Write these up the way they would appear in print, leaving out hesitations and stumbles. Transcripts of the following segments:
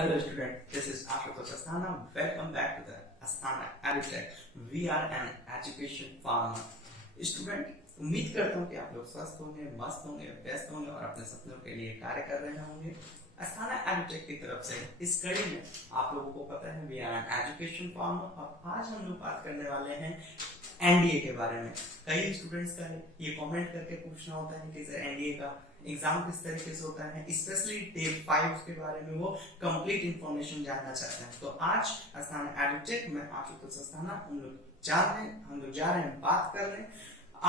Hello student, this is Ashutosh Asthana. Welcome back to the Asthana EduTech. We are an education farmer. Student, उम्मीद करता हूँ कि आप लोग स्वस्थ होंगे, मस्त होंगे, व्यस्त होंगे और अपने सपनों के लिए कार्य कर रहे होंगे। अस्थाना एडुटेक की तरफ से इस कड़ी में आप लोगों को पता है we are an education farmer और आज हम लोग बात करने वाले हैं एनडीए के बारे में। कई स्टूडेंट्स का ये कमेंट करके पूछना होता है कि सर एनडीए का एग्जाम किस तरीके से होता है, स्पेशली डे 5 के बारे में वो कंप्लीट इंफॉर्मेशन जानना चाहते हैं। तो आज अस्थाना एडुटेक में आशुतोष अस्थाना हम लोग जा रहे हैं बात कर रहे हैं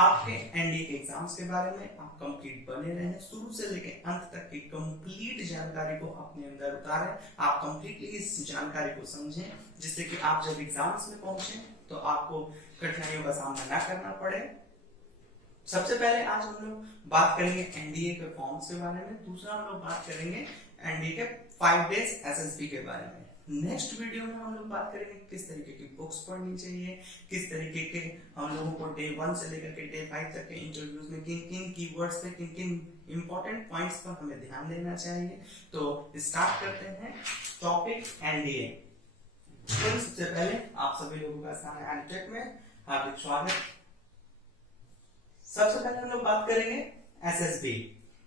आपके एनडीए के एग्जाम्स के बारे में। आप कंप्लीट बने रहे, शुरू से लेकर अंत तक की कंप्लीट जानकारी को अपने अंदर उतारें। आप कंप्लीटली इस जानकारी को समझें जिससे कि आप जब एग्जाम्स में पहुंचे तो आपको कठिनाइयों का सामना ना करना पड़े। सबसे पहले आज हम लोग बात करेंगे एनडीए के फॉर्म्स के बारे में। दूसरा हम लोग बात करेंगे एनडीए के 5 डेज एसएसबी के बारे में। नेक्स्ट वीडियो में हम लोग बात करेंगे किस तरीके की बुक्स पढ़नी चाहिए, किस तरीके के हम लोगों को डे 1 से लेकर के डे 5 तक के इंटरव्यूज में किन किन कीवर्ड्स पे किन किन इंपॉर्टेंट पॉइंट्स पर हमें ध्यान देना चाहिए। तो स्टार्ट करते हैं टॉपिक एनडीए। तो सबसे पहले आप सभी लोगों का अस्थाना एडुटेक में हार्दिक स्वागत। सबसे पहले हम लोग बात करेंगे एसएसबी।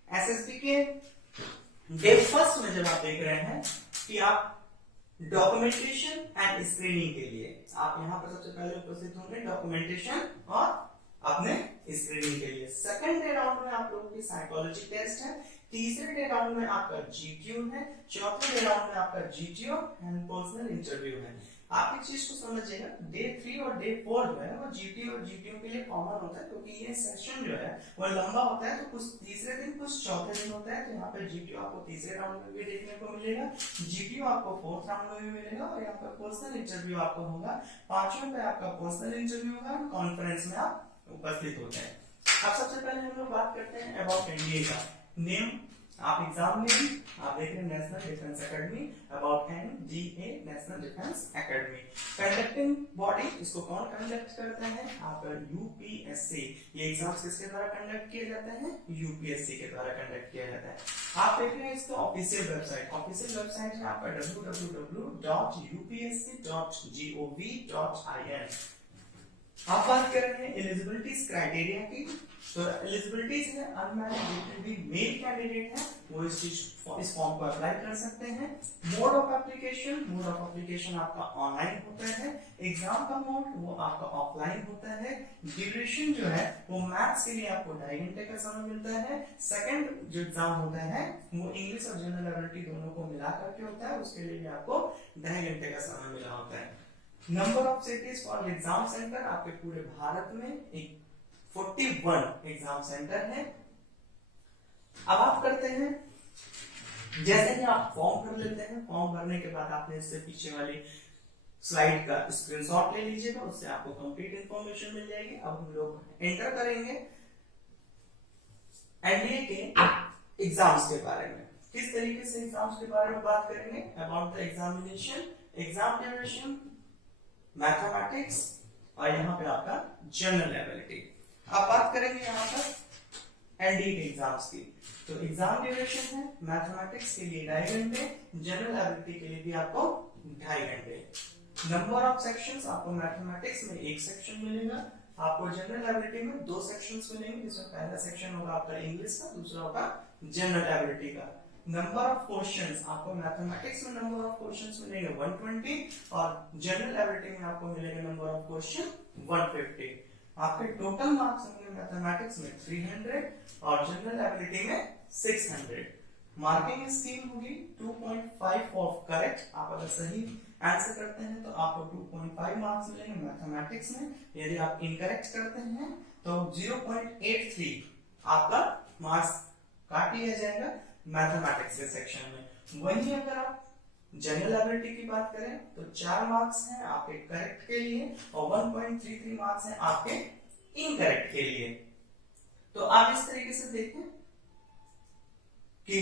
एसएसबी के डे फर्स्ट में जब आप देख रहे हैं कि आप डॉक्यूमेंटेशन एंड स्क्रीनिंग के लिए आप यहाँ पर सबसे पहले उपस्थित होंगे डॉक्यूमेंटेशन और अपने स्क्रीनिंग के लिए। सेकंड डे राउंड में आप लोगों की साइकोलॉजी टेस्ट है। तीसरे डे राउंड में आपका जीटीओ है। चौथे डे राउंड में आपका जीटीओ एंड पर्सनल इंटरव्यू है। आप एक चीज को समझिएगा, डे 3 और डे 4 जो है वो जीटीओ और जीटीओ के लिए कॉमन होता है क्योंकि ये सेशन जो है वो लंबा होता है। तो कुछ तीसरे दिन कुछ चौथे दिन होता है। तो यहाँ पे जीटीओ आपको तीसरे राउंड में भी देखने को मिलेगा, जीटीओ आपको 4th राउंड में भी मिलेगा और यहाँ पे पर्सनल इंटरव्यू आपको होगा। 5वें पे आपका पर्सनल इंटरव्यू होगा, कॉन्फ्रेंस में आप उपस्थित होते हैं। अब सबसे पहले हम लोग बात करते हैं अबाउट एनडीए का नेम। आप एग्जाम में भी आप देख रहे हैं national defence academy, about NDA national defence academy. Conducting body इसको कौन कंडक्ट करता है? आपका यूपीएससी। ये एग्जाम्स किसके द्वारा कंडक्ट किए जाते हैं? यूपीएससी के द्वारा कंडक्ट किया जाता है। आप देख रहे हैं इसका ऑफिशियल वेबसाइट। ऑफिशियल वेबसाइट है आपका www.upsc.gov.in। आप बात कर रहे हैं एलिजिबिलिटीज क्राइटेरिया की। तो एलिजिबिलिटीज है अनमैरिड जितने भी मेल कैंडिडेट हैं वो इस फॉर्म को अप्लाई कर सकते हैं। मोड ऑफ एप्लीकेशन आपका ऑनलाइन होता है। एग्जाम का मोड वो आपका ऑफलाइन होता है। ड्यूरेशन जो है वो मैथ्स के लिए आपको 2.5 घंटे का समय मिलता है। सेकंड जो एग्जाम होता है वो इंग्लिश और जनरल एबिलिटी दोनों को मिला करके होता है, उसके लिए भी आपको 2.5 घंटे का समय मिला होता है। Number of cities for exam centre आपके पूरे भारत में 41 एग्जाम सेंटर है। अब आप करते हैं जैसे कि आप फॉर्म भर लेते हैं। फॉर्म भरने के बाद आपने इससे पीछे वाली स्लाइड का स्क्रीनशॉट ले लीजिएगा, उससे आपको कंप्लीट इंफॉर्मेशन मिल जाएगी। अब हम लोग एंटर करेंगे एनडीए के एग्जाम्स के बारे में। किस तरीके से एग्जाम्स के बारे में बात करेंगे? About the examination, exam duration, mathematics और यहाँ पे आपका जनरल एबिलिटी। आप बात करेंगे यहाँ पर एनडीए के एग्जाम्स की। तो एग्जाम ड्यूरेशन है मैथमेटिक्स के लिए 2.5 घंटे, जनरल एबिलिटी के लिए भी आपको 2.5 घंटे। नंबर ऑफ सेक्शंस आपको मैथमेटिक्स में 1 सेक्शन मिलेगा, आपको जनरल एबिलिटी में 2 सेक्शंस मिलेंगे, जिसमें पहला सेक्शन होगा आपका इंग्लिश का, दूसरा होगा जनरल एबिलिटी का। नंबर ऑफ क्वेश्चंस आपको मैथमेटिक्स में नंबर ऑफ क्वेश्चंस मिलेंगे 120 और जनरल एबिलिटी में आपको मिलेगा नंबर ऑफ क्वेश्चन 150। आपके टोटल मार्क्स होंगे मैथमेटिक्स में 300 और जनरल एबिलिटी में 600। मार्किंग स्कीम होगी 2.5 फॉर करेक्ट। आप अगर सही आंसर करते हैं तो आपको 2.5 मार्क्स मिलेंगे मैथमेटिक्स में। यदि आप इनकरेक्ट करते हैं तो 0.83 आपका मार्क्स काट लिया जाएगा मैथमेटिक्स के सेक्शन में। वहीं अगर आप जनरल एबिलिटी की बात करें तो 4 मार्क्स हैं आपके करेक्ट के लिए और 1.33 मार्क्स हैं आपके इनकरेक्ट के लिए। तो आप इस तरीके से देखें कि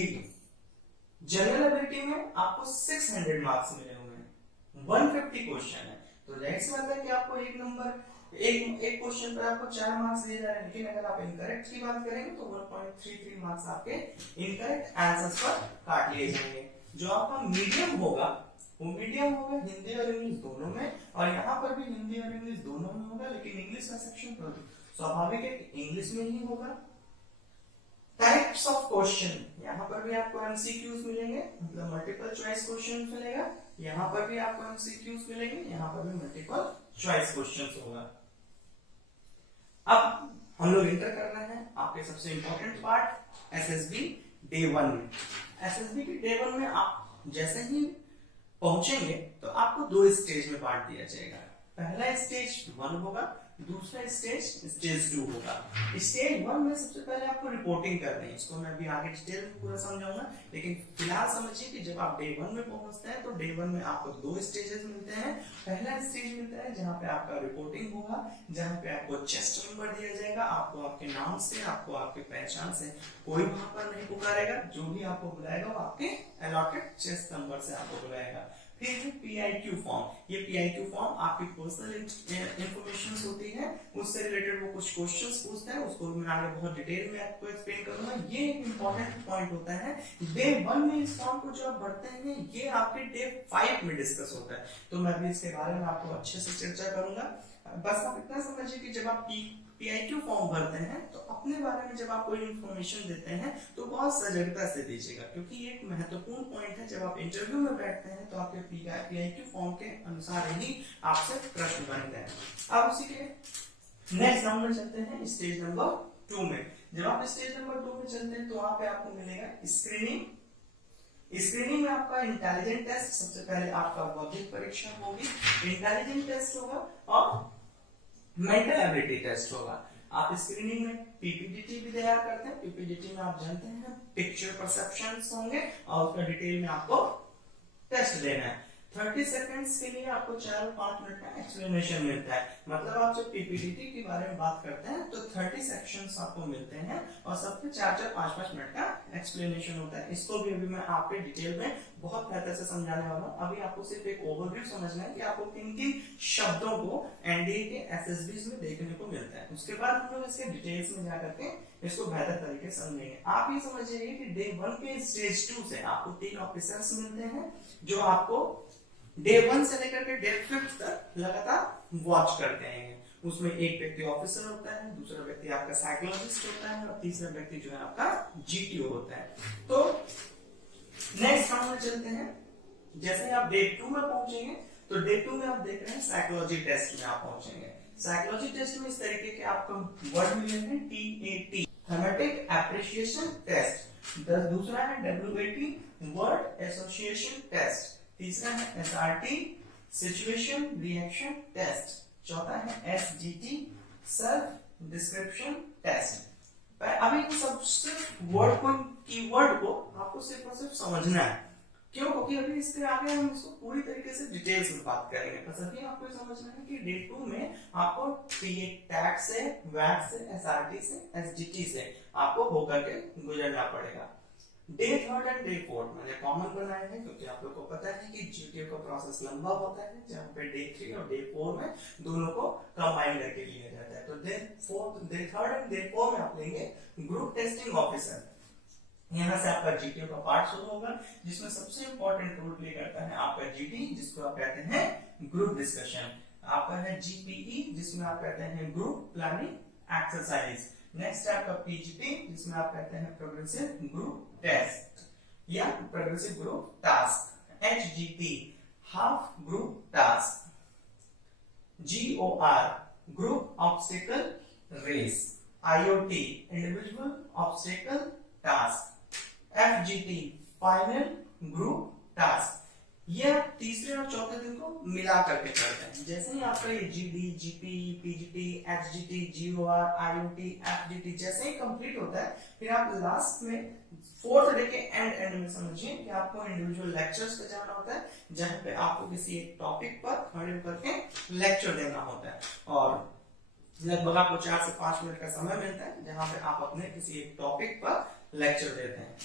जनरल एबिलिटी में आपको 600 मार्क्स मिले हुए हैं, 150 क्वेश्चन है। तो जाहिर सी बात है कि आपको एक क्वेश्चन पर आपको 4 मार्क्स दिए जा रहे हैं। लेकिन अगर आप इनकरेक्ट की बात करेंगे तो 1.33 मार्क्स आपके इनकरेक्ट आंसर्स पर काट लिए जाएंगे। जो आपका मीडियम होगा वो मीडियम होगा हिंदी और इंग्लिश दोनों में, और यहाँ पर भी हिंदी और इंग्लिश दोनों में होगा, लेकिन इंग्लिश का सेक्शन तो स्वाभाविक है कि इंग्लिश में ही होगा। टाइप्स ऑफ क्वेश्चन, यहाँ पर भी आपको एमसीक्यूज मिलेंगे, मतलब मल्टीपल चॉइस क्वेश्चन मिलेगा, यहाँ पर भी आपको एमसीक्यूज मिलेंगे, यहाँ पर भी मल्टीपल चॉइस क्वेश्चन होगा। अब हम लोग इंटर कर रहे हैं आपके सबसे इंपॉर्टेंट पार्ट एसएसबी डे 1 में। एसएसबी के डे 1 में आप जैसे ही पहुंचेंगे तो आपको 2 स्टेज में बांट दिया जाएगा। पहला स्टेज 1 होगा, दूसरा स्टेज 2 होगा। स्टेज 1 में सबसे पहले आपको रिपोर्टिंग करनी है, इसको मैं अभी आगे डिटेल में पूरा समझाऊंगा, लेकिन फिलहाल समझिए कि जब आप डे 1 में पहुंचते हैं तो डे 1 में आपको 2 स्टेजेस मिलते हैं। पहला स्टेज मिलता है जहां पे आपका रिपोर्टिंग होगा, जहां पे आपको चेस्ट नंबर दिया जाएगा, आपको आपके नाम से, आपको आपके पहचान से कोई वहां पर नहीं पुकारेगा, जो भी आपको बुलाएगा वो आपके अलॉटेड चेस्ट नंबर से आपको बुलाएगा। फिर PIQ फॉर्म, ये PIQ फॉर्म आपकी पर्सनल इंफॉर्मेशन होती है, उससे रिलेटेड वो कुछ क्वेश्चंस पूछता है, उसको मैं आगे बहुत डिटेल में आपको एक्सप्लेन करूंगा। ये एक इंपॉर्टेंट पॉइंट होता है डे 1 में। इस फॉर्म को जो आप भरते हैं ये आपके डे 5 में डिस्कस होता है, तो मैं अभी इसके बारे में आपको अच्छे से चर्चा करूंगा। बस आप इतना समझिए कि जब आप PIQ फॉर्म भरते हैं तो अपने बारे में जब आप कोई इन्फॉर्मेशन देते हैं तो बहुत सजगता से दीजिएगा, क्योंकि ये एक महत्वपूर्ण पॉइंट है। जब आप इंटरव्यू में बैठते हैं तो आपके PIQ फॉर्म के अनुसार ही आपसे प्रश्न बनते हैं। अब उसी के नेक्स्ट राउंड में चलते हैं स्टेज नंबर 2 में। जब आप स्टेज नंबर 2 में चलते हैं तो वहां पे आपको मिलेगा स्क्रीनिंग। स्क्रीनिंग में आपका इंटेलिजेंट टेस्ट, सबसे पहले आपका बौद्धिक परीक्षा होगी, इंटेलिजेंट टेस्ट होगा और मेंटल एबिलिटी टेस्ट होगा। आप स्क्रीनिंग में PPDT भी तैयार करते हैं। PPDT में आप जानते हैं पिक्चर परसेप्शंस होंगे और उसका डिटेल में आपको टेस्ट देना है। 30 सेकंड्स के लिए आपको 4 और 5 मिनट का एक्सप्लेनेशन मिलता है। मतलब आप जब PPDT के बारे में बात करते हैं तो 30 सेक्शंस आपको मिलते हैं और सबके 4-4, 5-5 मिनट का एक्सप्लेनेशन होता है। इसको भी अभी मैं आपके डिटेल में बहुत बेहतर से समझाने वाला हूँ। अभी आपको सिर्फ एक ओवरव्यू समझना है कि आपको किन किन शब्दों को एनडीए के एसएसबीज में देखने को मिलता है। उसके बाद हम लोग इसके डिटेल्स में जाकर के इसको बेहतर तरीके से समझेंगे। आप ये समझिए कि डे 1 के स्टेज 2 से आपको 3 ऑफिसर्स मिलते हैं जो आपको डे 1 से लेकर के डे 5 तक लगातार वॉच करते हैं। उसमें एक व्यक्ति ऑफिसर होता है, दूसरा व्यक्ति आपका साइकोलॉजिस्ट होता है और तीसरा व्यक्ति जो है आपका GTO होता है। तो नेक्स्ट राउंड में चलते हैं। जैसे आप डे 2 में पहुंचेंगे तो डे 2 में आप देख रहे हैं साइकोलॉजी टेस्ट में आप पहुंचेंगे। साइकोलॉजी टेस्ट में इस तरीके के आपको वर्ड मिलेंगे TAT, थेमेटिक एप्रिसिएशन टेस्ट। दूसरा है WAT, वर्ड एसोसिएशन टेस्ट। तीसरा है SRT, सिचुएशन रिएक्शन टेस्ट। चौथा है SGT, सेल्फ डिस्क्रिप्शन टेस्ट। अभी इन सब सिर्फ वर्ड को, कीवर्ड को आपको सिर्फ और सिर्फ समझना है। क्यों? क्योंकि अभी इसके आगे हम इसको पूरी तरीके से डिटेल्स में बात करेंगे। बस अभी आपको समझना है कि डे 2 में आपको टैग से, वैट से, SRT से, SGT से आपको होकर के गुजरना पड़ेगा। डे 3 एंड डे 4 मैंने कॉमन बनाए हैं क्योंकि आप लोग को पता है कि GTO का प्रोसेस लंबा होता है, जहाँ पे डे 3 और डे 4 में दोनों को कंबाइन करके लिया जाता है। तो डे 3 एंड डे 4 में आप लेंगे ग्रुप टेस्टिंग ऑफिसर। यहाँ से आपका GTO का पार्ट शुरू होगा, जिसमें सबसे इंपॉर्टेंट रोल प्ले करता है आपका GT, जिसको आप कहते हैं ग्रुप डिस्कशन। आपका है GPE, जिसमें आप कहते हैं ग्रुप प्लानिंग एक्सरसाइज। नेक्स्ट है आपका PGT, जिसमें आप कहते हैं प्रोग्रेसिव ग्रुप टेस्ट या progressive group task. HGT, half group task. GOR, group obstacle race. IOT, individual obstacle task. FGT, final group task. ये तीसरे और चौथे दिन को मिला करके चलते हैं। जैसे ही आपका ये GD, GPE, PGT, HGT, GOR, IOT, FGT जैसे ही कंप्लीट होता है, फिर आप लास्ट में 4th डे के एंड में समझिए कि आपको इंडिविजुअल लेक्चर्स पे जाना होता है, जहां पे आपको किसी एक टॉपिक पर खड़े होकर के लेक्चर देना होता है और लगभग आपको 4 से 5 मिनट का समय मिलता है, जहां पे आप अपने किसी एक टॉपिक पर लेक्चर देते हैं।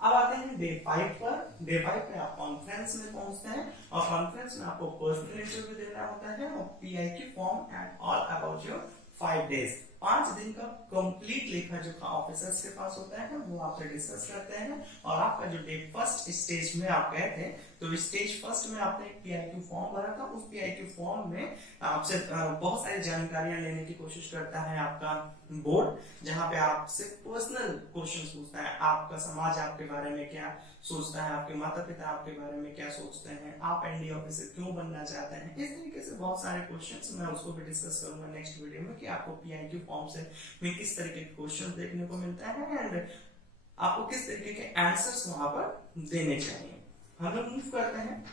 अब आते हैं डे 5 पर। डे 5 पे आप कॉन्फ्रेंस में पहुंचते हैं और कॉन्फ्रेंस में आपको पर्सनल इंटरव्यू देना होता है और PIQ form and all about your 5 days. 5 दिन का कंप्लीट लेखा जोखा ऑफिसर्स के पास होता है, वो आपसे डिस्कस करते हैं। और आपका जो डे फर्स्ट स्टेज में आप गए थे, तो स्टेज फर्स्ट में आपने एक पीआईक्यू फॉर्म भरा था। उस पीआईक्यू फॉर्म में आपसे बहुत सारी जानकारियां लेने की कोशिश करता है आपका बोर्ड, जहां पे आपसे पर्सनल क्वेश्चंस पूछता है। आपका समाज आपके बारे में क्या सोचता है, आपके माता पिता आपके बारे में क्या सोचते हैं, आप एनडी ऑफिसर क्यों बनना चाहते हैं। इस तरीके से बहुत सारे क्वेश्चंस मैं उसको भी डिस्कस करूंगा नेक्स्ट वीडियो में कि आपको पीआईक्यू फॉर्म से में किस तरीके के क्वेश्चन देखने को मिलता है एंड आपको किस तरीके के आंसर्स वहां पर देने चाहिए। हम लोग मूव करते हैं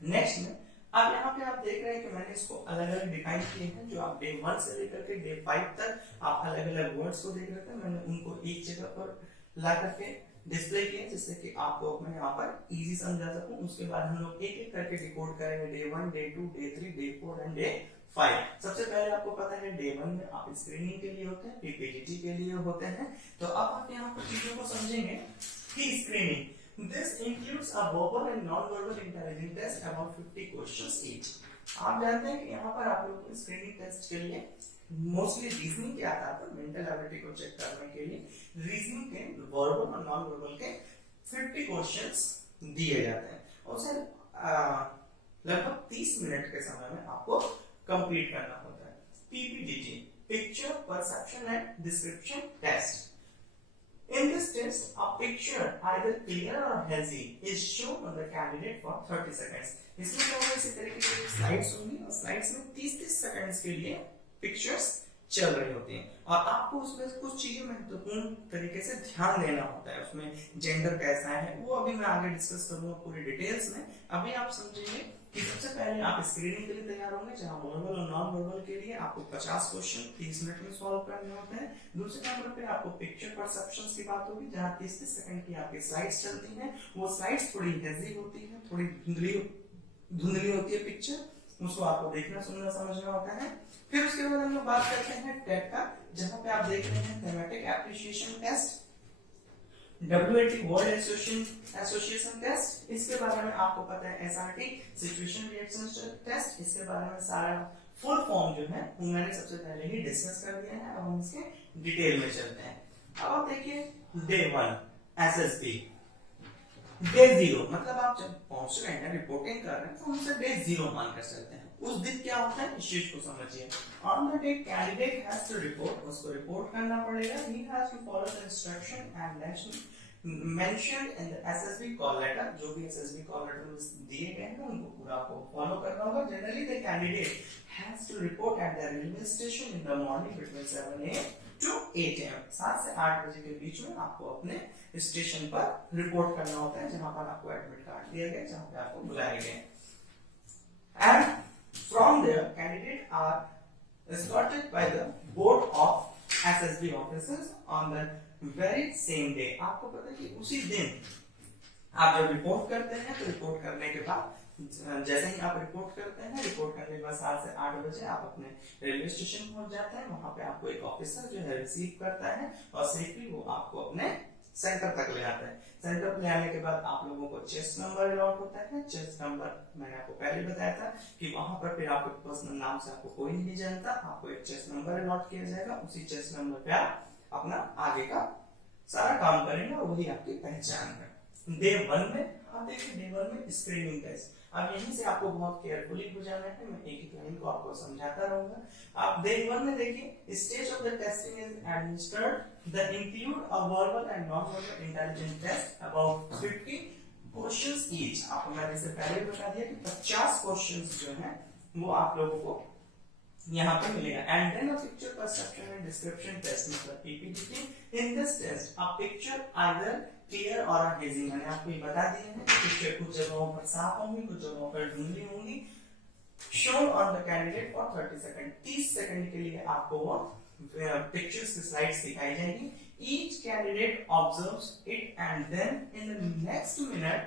नेक्स्ट में। अब यहाँ पे आप देख रहे हैं कि मैंने इसको अलग अलग डिफाइन किए हैं। जो आप डे 1 से लेकर के डे 5 तक आप अलग अलग वर्ड्स को देख रहे थे, मैंने उनको एक जगह पर ला करके डिस्प्ले किए जिससे कि आपको मैं यहाँ पर इजी समझा सकूं। उसके बाद हम लोग एक एक करके डिकोड करेंगे, day 1, day 2, day 3, day 4 and day 5। सबसे पहले आपको पता है डे 1 में आप स्क्रीनिंग के लिए होते हैं, पीपीजीटी के लिए होते हैं। तो अब आप यहाँ पर चीजों को समझेंगे कि screening This includes a verbal and non-verbal intelligence test about 50 questions each. आप जानते हैं कि यहाँ पर आप लोगों को स्क्रीनिंग टेस्ट के लिए मोस्टली रीजनिंग के आधार पर मेंटल एबिलिटी को चेक करने के लिए रीजनिंग के वर्बल और नॉन वर्बल के 50 क्वेश्चंस दिए जाते हैं और उसे लगभग 30 मिनट के समय में आपको कंप्लीट करना होता है। PPDT, picture perception and description test. In this test, a picture either clear or hazy is shown on the candidate for 30 seconds. इसमें क्या होगा, इसी तरीके की स्लाइड्स होंगी और स्लाइड्स में 30-30 सेकंड्स के लिए पिक्चर्स चल रही होती हैं और आपको उसमें कुछ चीजें महत्वपूर्ण तरीके से ध्यान देना होता है। उसमें जेंडर कैसा है वो अभी मैं आगे डिस्कस करूंगा पूरी डिटेल्स में। अभी आप समझेंगे कि सबसे पहले आप स्क्रीनिंग के लिए तैयार होंगे, जहां वर्बल और नॉन वर्बल के लिए आपको 50 क्वेश्चन 30 मिनट में सॉल्व करने होते हैं। दूसरे नंबर पे आपको पिक्चर परसेप्शंस की बात होगी, जहां 30-30 सेकंड की आपकी स्लाइड्स चलती हैं। वो स्लाइड्स थोड़ी हेजी होती है, थोड़ी धुंधली होती है पिक्चर, उसको आपको देखना सुनना समझना होता है। फिर उसके बाद हम लोग बात करते हैं टेट का, जहां पे आप देख रहे हैं thematic appreciation test, WAT word association test. इसके बारे में आपको पता है SRT सिचुएशन रिएक्शन टेस्ट। इसके बारे में सारा फुल फॉर्म जो है वो मैंने सबसे पहले ही डिस्कस कर दिया है। अब हम इसके डिटेल में चलते हैं। अब आप देखिए डे 1 SSB, डे 0 मतलब आप जब पहुंच रहे हैं रिपोर्टिंग कर रहे हैं तो उनसे डे 0 मानकर चलते हैं। उस दिन क्या होता है इस चीज को समझिए। On the day candidate has to report, उसको रिपोर्ट करना पड़ेगा। He has to follow the instruction and next mentioned in the SSB call letter। जो भी SSB call letter दिए गए हैं उनको पूरा आपको फॉलो करना होगा। Generally the candidate has to report at the railway station in the morning between 7 AM to 8 AM। 7 से 8 बजे के बीच में आपको अपने स्टेशन पर रिपोर्ट करना होता है, जहां पर आपको एडमिट कार्ड दिया गया, जहां पे आपको बुलाया गया। And from there candidate are escorted by the board of SSB officers on the very same day। आपको पता है कि उसी दिन आप जब रिपोर्ट करते हैं तो रिपोर्ट करने के बाद जैसे ही आप रिपोर्ट करते हैं, रिपोर्ट करने के बाद 7 से 8 बजे आप अपने रेलवे स्टेशन पहुंच जाते हैं। वहां पे आपको एक ऑफिसर जो है रिसीव करता है और सेफली वो आपको अपने सेंटर तक ले आता है। सेंटर पर ले आने के बाद आप लोगों को चेस्ट नंबर अलॉट होता है। चेस्ट नंबर मैंने आपको पहले बताया था कि वहां पर फिर आपके पर्सनल नाम से आपको कोई नहीं जानता, आपको एक चेस्ट नंबर अलॉट किया जाएगा। उसी चेस्ट नंबर पे आप अपना आगे का सारा काम करेंगे और वही आपकी पहचान है। डे 1 में आप देखिए, डे 1 में स्क्रीनिंग टेस्ट। अब यहीं से आपको बहुत केयरफुली बुझाना है, मैं एक एक लाइन को आपको समझाता रहूंगा। आप डे 1 में देखिए, stage of the testing is administered the include a verbal and non verbal intelligence test about 50 questions each. आपको मैंने इससे पहले बता दिया कि 50 क्वेश्चंस जो हैं वो आप लोगों को यहाँ पे मिलेगा। And then a picture perception and description test मतलब PPT. In this test a picture either clear or hazy, मैंने आपको ये बता दिया है। पिक्चर कुछ जगहों पर साफ होंगी, कुछ जगहों पर धुंधली होंगी। Shown on the candidate for 30 second, 30 second के लिए आपको वो पिक्चर्स की स्लाइड्स दिखाई जाएंगी। Each candidate observes it and then in the next minute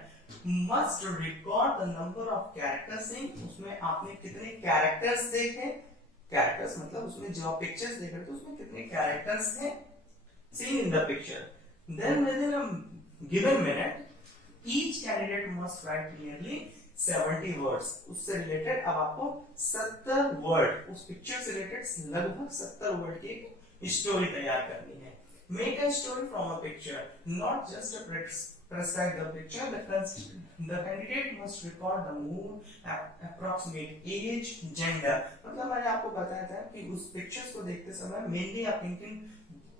must record the number of characters in. उसमें आपने कितने कैरेक्टर्स देखे, कैरेक्टर्स मतलब उसमें जो पिक्चर्स देख रहे थे उसमें कितने कैरेक्टर्स थे seen in the picture। Then within a given minute each candidate must write nearly 70 words। उससे रिलेटेड अब आपको 70 वर्ड, उस पिक्चर से रिलेटेड लगभग 70 वर्ड की स्टोरी तैयार करनी है। Make a story from a picture, not just prescribe the picture. The candidate must record the mood, approximate age, gender. मतलब मैंने आपको बताया था कि उस पिक्चर्स को देखते समय मेनली आप किन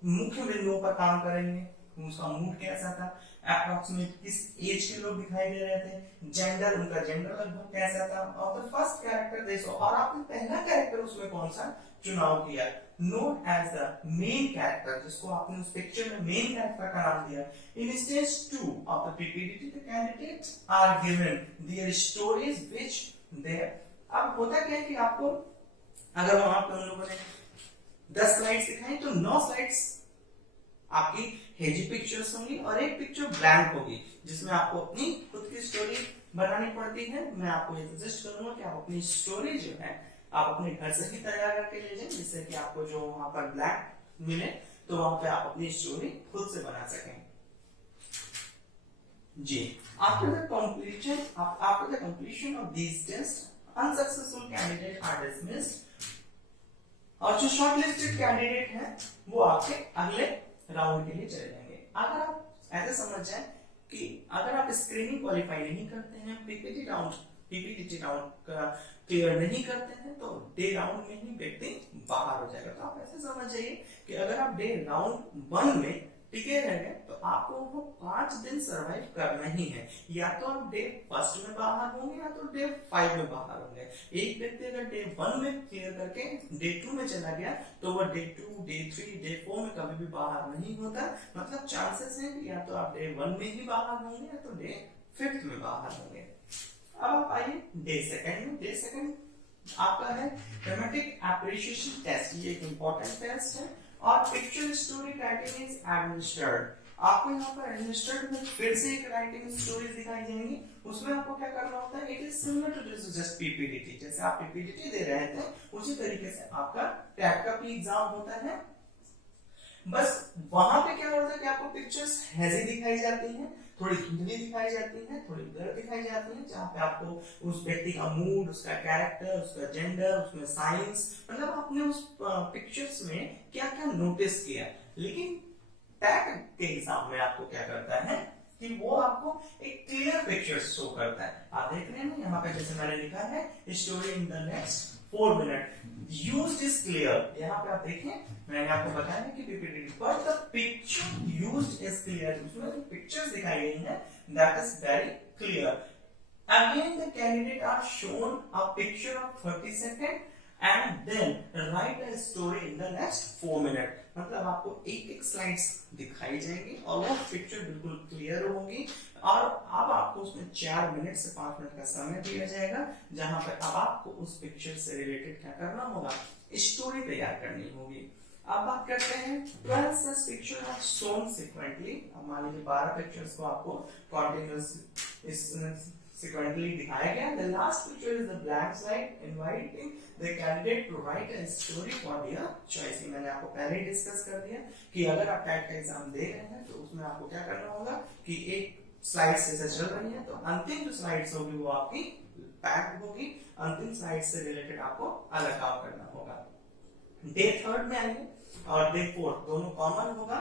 मुख्य बिंदुओं पर काम करेंगे, उसका मूड कैसा था, अप्रोक्सीमेट किस एज के लोग दिखाई दे रहे थे, जेंडर उनका जेंडर लगभग कैसा था, और the first character they saw, और आपने पहला कैरेक्टर उसमें कौन सा चुनाव किया, known as the main character, जिसको आपने उस पिक्चर में मेन कैरेक्टर का नाम दिया। In stage 2 of the PPT the candidates are given their stories which they, अब होता क्या है कि आपको अगर वहां पे उन लोगों ने 10 स्लाइड्स दिखाई तो 9 स्लाइड्स आपकी हेजी पिक्चर्स होंगी और एक पिक्चर ब्लैंक होगी, जिसमें आपको अपनी खुद की स्टोरी बनानी पड़ती है। मैं आपको ये सजेस्ट करूंगा कि आप अपनी स्टोरी जो है आप अपने घर से ही तैयार करके ले जाएं, जिससे कि आपको जो वहां पर ब्लैंक मिले तो वहां पे आप अपनी स्टोरी खुद से बना सकें। जी, after the completion of these tests, unsuccessful candidates are dismissed, और जो शॉर्टलिस्टेड कैंडिडेट हैं वो आपके अगले राउंड के लिए चले जाएंगे। अगर आप ऐसे समझ जाए कि अगर आप स्क्रीनिंग क्वालिफाई नहीं करते हैं, पीपीटी राउंड का क्लियर नहीं करते हैं, तो डे राउंड में ही व्यक्ति बाहर हो जाएगा। तो आप ऐसे समझ जाइए कि अगर आप डे राउंड 1 में टिके रह गए तो आपको वो 5 दिन सरवाइव करना ही है। या तो आप डे 1 में बाहर होंगे या तो डे 5 में बाहर होंगे। एक व्यक्ति अगर डे 1 में क्लियर करके डे 2 में चला गया तो वो डे 2, डे 3, डे 4 में कभी भी बाहर नहीं होता। मतलब चांसेस है कि या तो आप डे 1 में ही बाहर होंगे या तो डे 5 में बाहर होंगे। अब आप आइए डे 2 में। डे 2 आपका है थीमेटिक एप्रिसिएशन टेस्ट। ये एक इंपॉर्टेंट टेस्ट है और picture story writing is administered. आपको यहाँ पर एडमिनिस्ट्रेड में फिर से एक राइटिंग स्टोरीज दिखाई जाएंगी। उसमें आपको क्या करना होता है, it is similar to just PPT. जैसे आप पीपीटी दे रहे थे उसी तरीके से आपका टैग का भी एग्जाम होता है। बस वहां पे क्या होता है कि आपको पिक्चर्स हैजी दिखाई जाती हैं, थोड़ी धुंधली दिखाई जाती है, थोड़ी ब्लर दिखाई जाती है, जहाँ पे आपको उस व्यक्ति का मूड, उसका कैरेक्टर, उसका जेंडर, उसमें साइंस, मतलब आपने उस पिक्चर्स में क्या क्या नोटिस किया। लेकिन टैग के एग्जाम में आपको क्या करता है कि वो आपको एक क्लियर पिक्चर शो करता है। आप देख रहे हैं ना यहाँ पे जैसे मैंने लिखा है story in the next 4 minute used is clear. यहाँ पे आप देखें मैंने आपको बताया कि पीपीटी पर the picture used is clear. उसमें जो पिक्चर्स दिखाई गई हैं that is very clear. Again the candidate are shown a picture of 30 second and then write a story in the next 4 minute. मतलब आपको एक एक स्लाइड्स दिखाई जाएंगी और वो पिक्चर बिल्कुल क्लियर होगी और अब आपको उसमें 4 मिनट से 5 मिनट का समय दिया जाएगा, जहां पर अब आपको उस पिक्चर से रिलेटेड क्या करना होगा, स्टोरी तैयार करनी होगी। अब बात करते हैं 12 such pictures are shown sequentially। अब मान लीजिए 12 पिक्चर्स को आपको कॉन्टिन्यूअस sequentially दिखाया गया। The last picture is the blank slide inviting the candidate to write a story for their choice। मैंने आपको पहले ही डिस्कस कर दिया कि अगर आप टैग का एग्जाम दे रहे हैं तो उसमें आपको क्या करना होगा कि एक स्लाइड से चल रही है तो अंतिम जो स्लाइड्स होगी वो आपकी पैक्ड होगी। अंतिम स्लाइड से रिलेटेड आपको अलग काम करना होगा। डे 3 में आएंगे और डे 4 दोनों कॉमन होगा।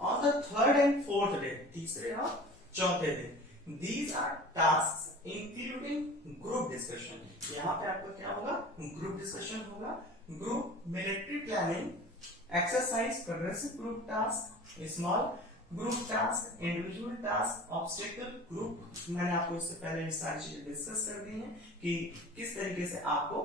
On the 3rd and 4th day, तीसरे और चौथे दिन, these are tasks including group discussion। यहाँ पे आपका क्या होगा, ग्रुप डिस्कशन होगा। Group military planning exercise, progressive group task, small group task, individual task, obstacle group. मैंने आपको इससे पहले ये सारी चीजें डिस्कस कर दी हैं कि किस तरीके से आपको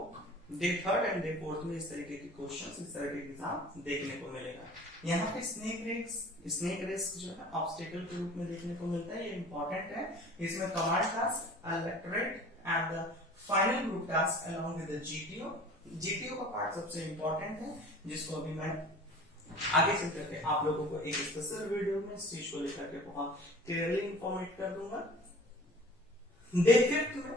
day 3rd and day 4th में इस तरीके के क्वेश्चंस, इस तरह के एग्जाम देखने को मिलेगा। यहाँ पे स्नेक रेस जो है ऑब्स्टेकल के रूप में देखने को मिलता है, ये इंपॉर्टेंट है। इसमें command task, electorate and the final group task along with the GTO. GTO का पार्ट सबसे इंपॉर्टेंट है, जिसको अभी मैं आगे चल करके आप लोगों को एक स्पेशल वीडियो में इस चीज को लेकर के बहुत क्लियरली इंफॉर्मेट कर दूंगा। डे 5 में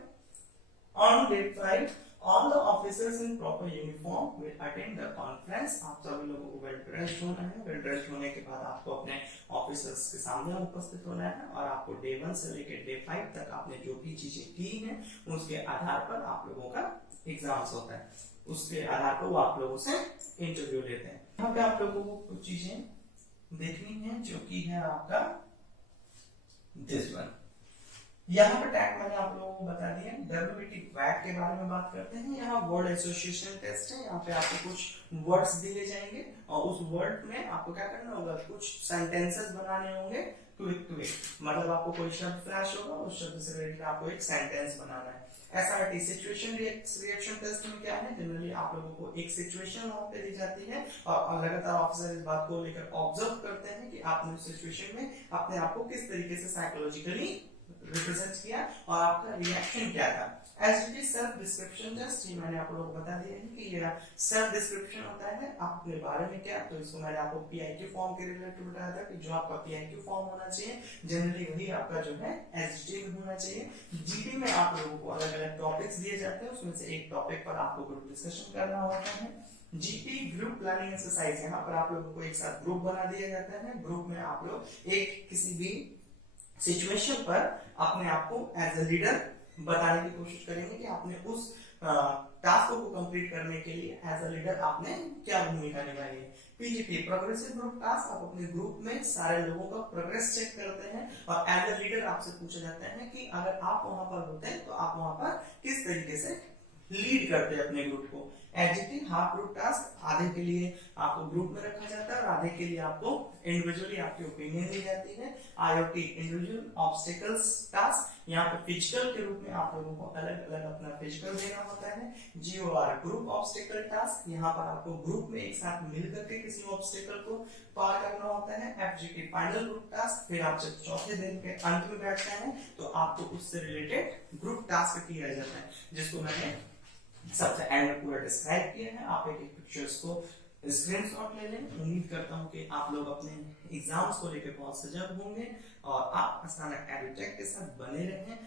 on day 5 All the officers in proper uniform will attend the conference. आप सभी लोगों को वेल ड्रेस्ड होना है। वेल ड्रेस्ड होने के बाद आपको अपने ऑफिसर्स के सामने उपस्थित होना है और आपको डे 1 से लेकर डे 5 तक आपने जो भी चीजें की हैं उसके आधार पर आप लोगों का एग्जाम्स होता है। उसके आधार पर वो आप लोगों से इंटरव्यू लेते हैं। यहाँ पे आप लोगों को कुछ चीजें देखनी है जो कि है आपका दिस वन। यहाँ पर टैग मैंने आप लोगों को बता दिया। WBT वैट के बारे में बात करते हैं। यहाँ वर्ड एसोसिएशन टेस्ट है। यहाँ पे आपको कुछ वर्ड्स दिए जाएंगे और उस वर्ड में आपको क्या करना होगा, कुछ सेंटेंसेस बनाने होंगे क्विक क्विक। मतलब आपको कोई शब्द फ्लैश होगा, उस शब्द से रिलेटेड आपको एक सेंटेंस बनाना है। SRT सिचुएशन रिएक्शन टेस्ट में क्या है, जनरली आप लोगों को एक सिचुएशन वहां पे दी जाती है और लगातार ऑफिसर इस बात को लेकर ऑब्जर्व करते हैं कि आपने उस सिचुएशन में अपने आप को किस तरीके से साइकोलॉजिकली रिप्रेजेंट किया और आपका रिएक्शन क्या था। SDT सेल्फ डिस्क्रिप्शन टेस्ट, ये मैंने आप लोगों को बता दिया है कि ये सेल्फ डिस्क्रिप्शन होता है आप अपने बारे में क्या। तो इसको मैंने आपको PIQ फॉर्म के रिलेटेड बताया था कि जो आपका PIQ फॉर्म होना चाहिए जनरली वही आपका जो है SDT में होना चाहिए। GD में आप लोगों को अलग अलग टॉपिक्स दिए जाते हैं, उसमें से एक टॉपिक पर आपको ग्रुप डिस्कशन करना होता है। GP ग्रुप प्लानिंग एक्सरसाइज, यहाँ पर आप लोगों को एक साथ ग्रुप बना दिया जाता है। ग्रुप में आप लोग एक किसी भी सिचुएशन पर अपने आप को एज अ लीडर बताने की कोशिश करेंगे कि आपने उस टास्क को कंप्लीट करने के लिए एज अ लीडर आपने क्या भूमिका निभाई है। PGT प्रोग्रेसिव ग्रुप टास्क, आप अपने ग्रुप में सारे लोगों का प्रोग्रेस चेक करते हैं और एज अ लीडर आपसे पूछा जाता है कि अगर आप वहां पर होते हैं तो आप वहां पर किस तरीके से लीड करते हैं अपने ग्रुप को। एडजेक्टिव हाफ ग्रुप टास्क, आधे के लिए आपको ग्रुप में रखा जाता है और आधे के लिए आपको इंडिविजुअली आपकी ओपिनियन दी जाती है। IOT इंडिविजुअल ऑब्स्टिकल्स टास्क, यहाँ पे फिजिकल के रूप में आप लोगों को अलग अलग अपना फिजिकल देना होता है। GOR ग्रुप ऑब्स्टिकल टास्क, यहाँ पर आपको ग्रुप में एक साथ मिल करके किसी ऑब्स्टिकल को पार करना होता है। FGT फाइनल ग्रुप टास्क, फिर आप जब चौथे दिन के अंत में बैठते हैं तो आपको उससे रिलेटेड ग्रुप टास्क किया जाता है, जिसको मैंने सबसे एंड में पूरा डिस्क्राइब किया है। आप एक पिक्चर्स को स्क्रीनशॉट ले लें। उम्मीद करता हूं कि आप लोग अपने एग्जाम्स को लेकर बहुत सजग होंगे और आप अचानक एडुटेक के साथ बने रहें।